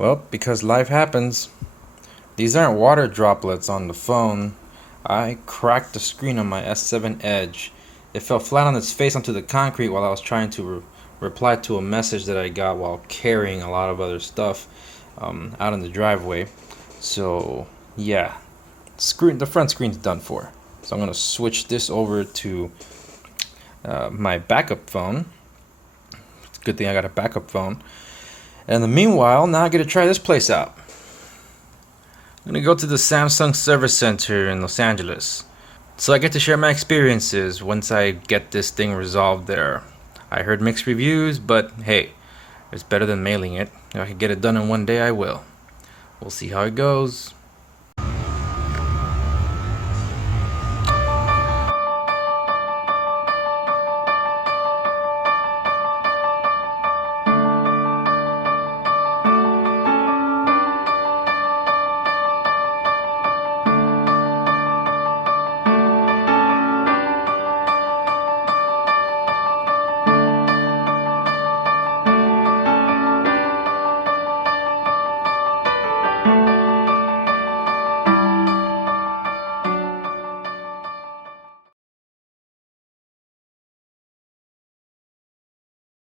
Well, because life happens. These aren't water droplets on the phone. I cracked the screen on my S7 Edge. It fell flat on its face onto the concrete while I was trying to reply to a message that I got while carrying a lot of other stuff out in the driveway. So, yeah, the front screen's done for. So I'm going to switch this over to my backup phone. It's a good thing I got a backup phone. And in the meanwhile, now I get to try this place out. I'm gonna go to the Samsung Service Center in Los Angeles. So I get to share my experiences once I get this thing resolved there. I heard mixed reviews, but hey, it's better than mailing it. If I can get it done in one day, I will. We'll see how it goes.